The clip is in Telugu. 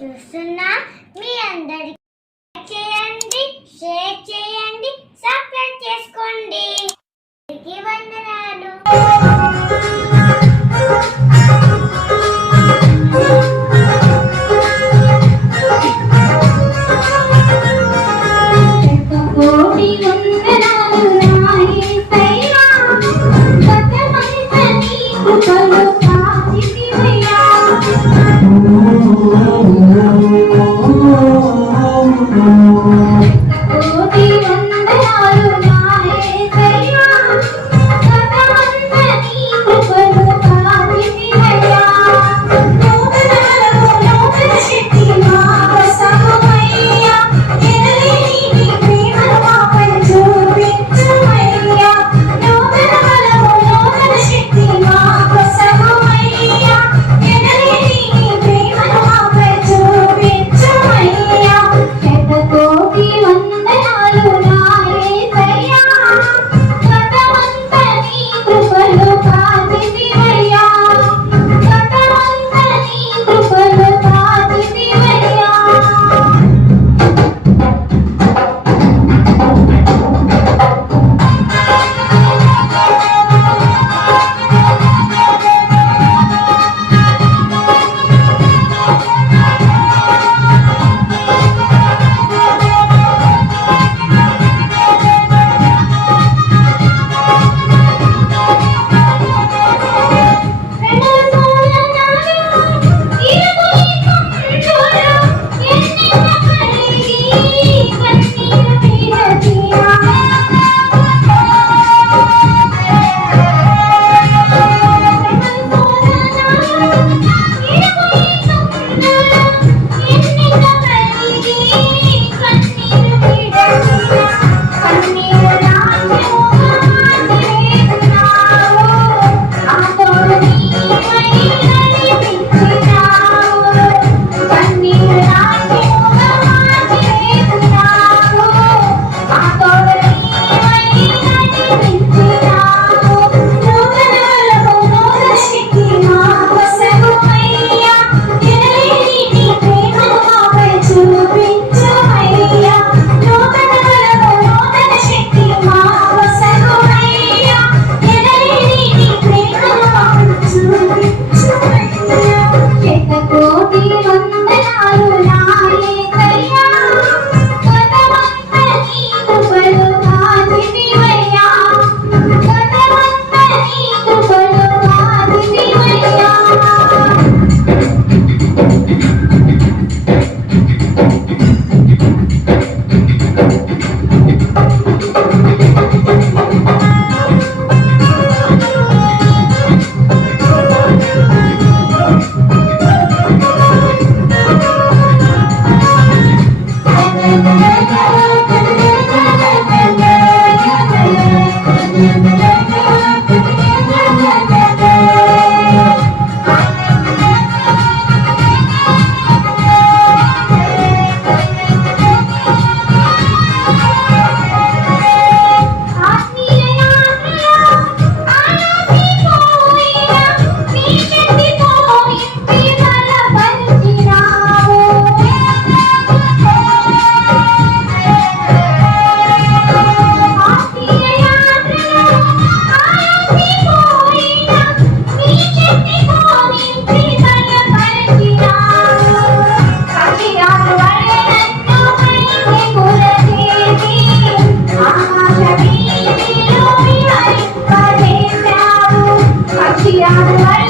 చూస్తున్న మీ అందరికి చేయండి షేర్ చేయండి సబ్స్క్రైబ్ చేసుకోండి వందనాలు Obrigada, Laís.